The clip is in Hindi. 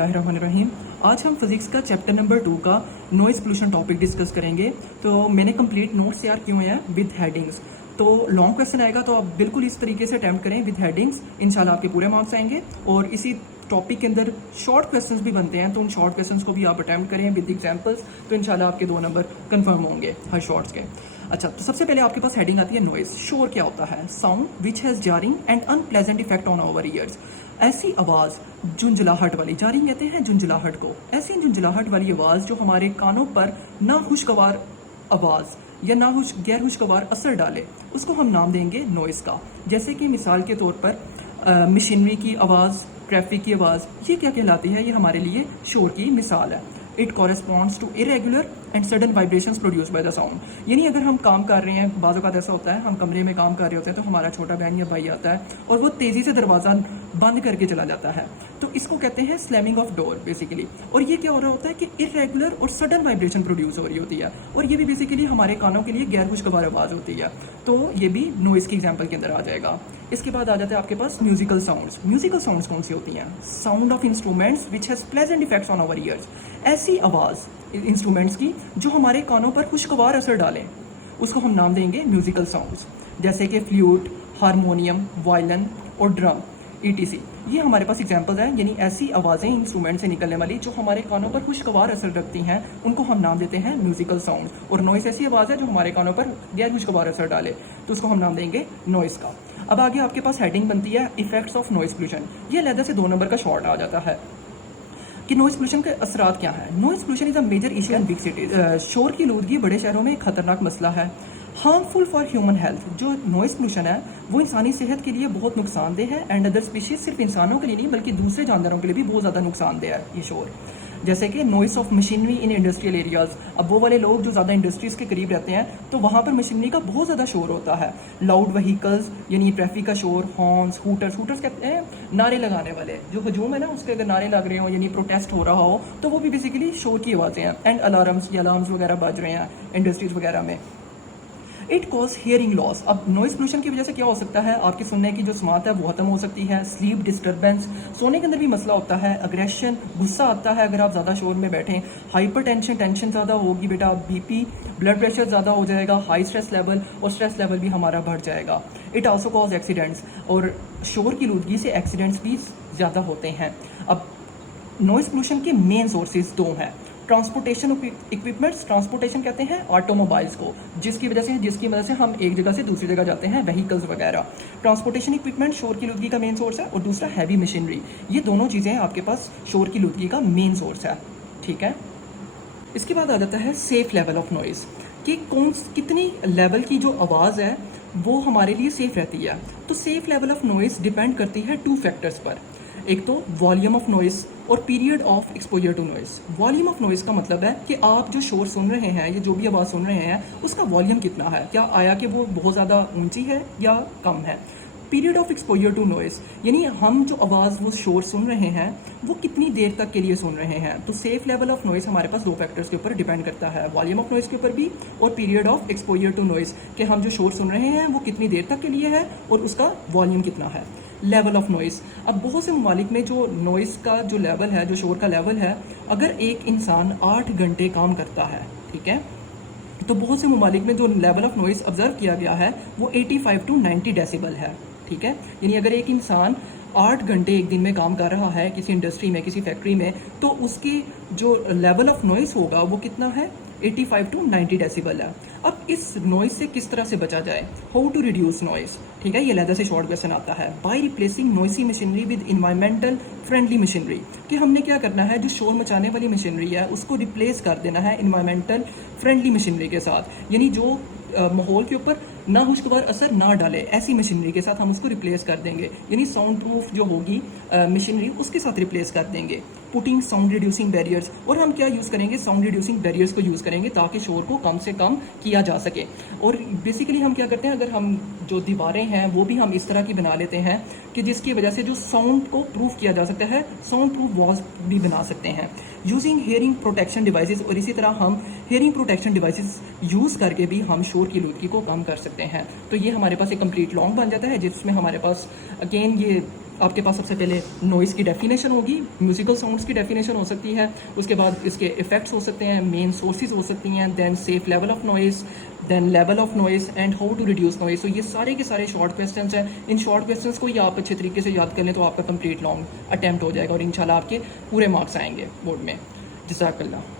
रहीम। आज हम फिजिक्स का चैप्टर नंबर 2 का नॉइज पोल्यूशन टॉपिक डिस्कस करेंगे। तो मैंने कंप्लीट नोट्स तैयार किए हुए हैं विद हेडिंग्स। तो लॉन्ग क्वेश्चन आएगा तो आप बिल्कुल इस तरीके से अटैम्प्ट करें विद हेडिंग्स, इंशाल्लाह आपके पूरे मार्क्स आएंगे। और इसी टॉपिक के अंदर शॉर्ट क्वेश्चंस भी बनते हैं, तो उन शॉर्ट क्वेश्चंस को भी आप अटैम्प्ट करें विद एग्जांपल्स, तो इंशाल्लाह आपके 2 नंबर कंफर्म होंगे हर शॉर्ट्स के। अच्छा, तो सबसे पहले आपके पास हेडिंग आती है नॉइज। शोर क्या होता है? Sound which has jarring and unpleasant effect on our ears. ऐसी आवाज झुंझलाहट वाली, जारिंग कहते हैं झुंझलाहट को, ऐसी झुंझलाहट वाली आवाज जो हमारे कानों पर ना खुशगवार आवाज या ना गैर खुशगवार असर डाले, उसको हम नाम देंगे नॉइज का। जैसे कि मिसाल के तौर पर मशीनरी की आवाज, ट्रैफिक की आवाज, ये क्या कहलाती है? ये हमारे लिए शोर की मिसाल है। It corresponds to irregular and sudden vibrations produce by the sound. यानी अगर हम काम कर रहे हैं, बाज़ औक़ात ऐसा होता है हम कमरे में काम कर रहे होते हैं, तो हमारा छोटा बहन या भाई आता है और वो तेज़ी से दरवाज़ा बंद करके चला जाता है, तो इसको कहते हैं स्लैमिंग ऑफ डोर बेसिकली। और ये क्या हो रहा होता है कि इरेगुलर और सडन वाइब्रेशन प्रोड्यूस हो रही होती है, और ये भी बेसिकली हमारे कानों के लिए गैर खुशगवार आवाज़ होती है, तो ये भी नॉइज़ की एग्जाम्पल के अंदर आ जाएगा। इसके बाद आ जाता है आपके पास म्यूजिकल साउंड्स। म्यूजिकल साउंड्स कौन सी होती हैं? Sound of instruments which has pleasant effects on our ears. ऐसी आवाज़ इंस्ट्रूमेंट्स की जो हमारे कानों पर खुशगवार असर डालें, उसको हम नाम देंगे म्यूजिकल साउंड्स। जैसे कि फ्लूट, हारमोनियम, वायलिन और ड्रम ETC। ये हमारे पास एग्जांपल्स हैं, यानी ऐसी आवाज़ें इंस्ट्रूमेंट से निकलने वाली जो हमारे कानों पर खुशगवार असर रखती हैं, उनको हम नाम देते हैं म्यूजिकल साउंड्स। और नॉइस ऐसी आवाज़ है जो हमारे कानों पर गैर खुशगवार असर डाले, तो उसको हम नाम देंगे नॉइस का। अब आगे आपके पास हेडिंग बनती है इफेक्ट्स ऑफ नॉइस पोल्यूशन। ये अलग से 2 नंबर का शॉर्ट आ जाता है कि नॉइस पोल्यूशन के असरात क्या हैं। Noise pollution is a major issue in big cities. शोर की आलूदगी बड़े शहरों में एक खतरनाक मसला है। Harmful for human health. जो नॉइस पोल्यूशन है वो इंसानी सेहत के लिए बहुत नुकसानदेह है, एंड अदर स्पीशीज, सिर्फ इंसानों के लिए नहीं बल्कि दूसरे जानवरों के लिए भी बहुत ज़्यादा नुकसानदेह है ये शोर। जैसे कि noise of machinery in industrial areas. अब वो वाले लोग जो ज़्यादा इंडस्ट्रीज़ के करीब रहते हैं, तो वहाँ पर मशीनरी का बहुत ज़्यादा शोर होता है। लाउड व्हीकल्स यानी ट्रैफिक का शोर, हॉर्न्स, हूटर्स कहते हैं नारे लगाने वाले, जो हजूम है ना उसके अगर नारे लग रहे हो यानी प्रोटेस्ट हो रहा हो, तो वो भी बेसिकली शोर की आवाज़ें हैं। एंड अलार्म्स वगैरह बज रहे हैं इंडस्ट्रीज़ वगैरह में। It cause hearing loss. अब नॉइस पोल्यूशन की वजह से क्या हो सकता है? आपके सुनने की जो समात है वो खत्म हो सकती है। स्लीप डिस्टर्बेंस, सोने के अंदर भी मसला होता है। अग्रेशन, गुस्सा आता है अगर आप ज़्यादा शोर में बैठें। हाइपर टेंशन, टेंशन ज़्यादा होगी बेटा, BP, ब्लड प्रेशर ज़्यादा हो जाएगा। हाई स्ट्रेस लेवल, और स्ट्रेस लेवल भी हमारा बढ़ जाएगा। इट आल्सो कॉज एक्सीडेंट्स, और शोर की आलूदगी से एक्सीडेंट्स भी ज़्यादा होते हैं। अब नॉइस पोल्यूशन के मेन सोर्सेज 2 हैं। ट्रांसपोर्टेशन इक्विपमेंट्स, ट्रांसपोर्टेशन कहते हैं ऑटोमोबाइल्स को, जिसकी मदद से हम एक जगह से दूसरी जगह जाते हैं, व्हीकल्स वगैरह। ट्रांसपोर्टेशन इक्विपमेंट शोर की आलूदगी का मेन सोर्स है, और दूसरा हैवी मशीनरी। ये दोनों चीज़ें आपके पास शोर की आलूदगी का मेन सोर्स है, ठीक है। इसके बाद आ जाता है सेफ लेवल ऑफ नॉइज़, कि कितनी लेवल की जो आवाज़ है वो हमारे लिए सेफ रहती है। तो safe level of noise depend करती है 2 फैक्टर्स पर। एक तो वॉल्यूम ऑफ नॉइस और period of exposure to noise. Volume of noise का मतलब है कि आप जो शोर सुन रहे हैं, ये जो भी आवाज़ सुन रहे हैं, उसका वॉल्यूम कितना है, क्या आया कि वो बहुत ज़्यादा ऊंची है या कम है। Period of exposure to noise यानी हम जो आवाज़ वो शोर सुन रहे हैं वो कितनी देर तक के लिए सुन रहे हैं। तो सेफ लेवल ऑफ नॉइस हमारे पास 2 फैक्टर्स के ऊपर डिपेंड करता है, वॉल्यूम ऑफ नॉइस के ऊपर भी और period of exposure to noise, कि हम जो शोर सुन रहे हैं वो कितनी देर तक के लिए है और उसका वॉल्यूम कितना है। Level of noise. अब बहुत से ममालिक में जो नॉइस का जो लेवल है, जो शोर का लेवल है, अगर एक इंसान 8 घंटे काम करता है, ठीक है, तो बहुत से ममालिक में जो लेवल ऑफ नॉइस ऑब्जर्व किया गया है वो 85 to 90 डेसिबल है, ठीक है। यानी अगर एक इंसान 8 घंटे एक दिन में काम कर रहा है किसी इंडस्ट्री में, किसी फैक्ट्री में, तो उसकी जो लेवल ऑफ नॉइस होगा वो कितना है? 85 to 90 डेसिबल है। अब इस नॉइस से किस तरह से बचा जाए? हाउ टू रिड्यूस नॉइस, ठीक है। ये लहदा से शॉर्ट क्वेश्चन आता है। By replacing noisy machinery with environmental friendly machinery, कि हमने क्या करना है, जो शोर मचाने वाली मशीनरी है उसको रिप्लेस कर देना है इन्वायरमेंटल फ्रेंडली मशीनरी के साथ, यानी जो माहौल के ऊपर ना खुशगवार असर ना डाले, ऐसी मशीनरी के साथ हम उसको रिप्लेस कर देंगे। यानी साउंड प्रूफ जो होगी मशीनरी उसके साथ रिप्लेस कर देंगे। पुटिंग साउंड रिड्यूसिंग बैरियर्स, और हम क्या यूज़ करेंगे? साउंड रिड्यूसिंग बैरियर्स को यूज़ करेंगे ताकि शोर को कम से कम किया जा सके। और बेसिकली हम क्या करते हैं, अगर हम जो दीवारें हैं वो भी हम इस तरह की बना लेते हैं कि जिसकी वजह से जो साउंड को प्रूफ किया जा सकता है, साउंड प्रूफ वॉल्स भी बना सकते हैं यूजिंग हेयरिंग प्रोटेक्शन डिवाइसेस। और इसी तरह हम हेयरिंग प्रोटेक्शन डिवाइसेस यूज़ करके भी हम शोर की आलूदगी को कम कर सकते हैं। तो ये हमारे पास एक कंप्लीट लॉन्ग बन जाता है जिसमें हमारे पास अगेन ये आपके पास सबसे पहले नॉइज़ की डेफिनेशन होगी, म्यूजिकल साउंड्स की डेफिनेशन हो सकती है, उसके बाद इसके इफेक्ट्स हो सकते हैं, मेन सोर्सेज हो सकती हैं, then safe level of noise, then level of noise and how to reduce noise. तो ये सारे के सारे शॉर्ट क्वेश्चंस हैं। इन शॉर्ट क्वेश्चंस को ही आप अच्छे तरीके से याद कर लें तो आपका कंप्लीट लॉन्ग अटैम्प्ट हो जाएगा और इंशाल्लाह आपके पूरे मार्क्स आएंगे बोर्ड में। जज़ाकल्लाह।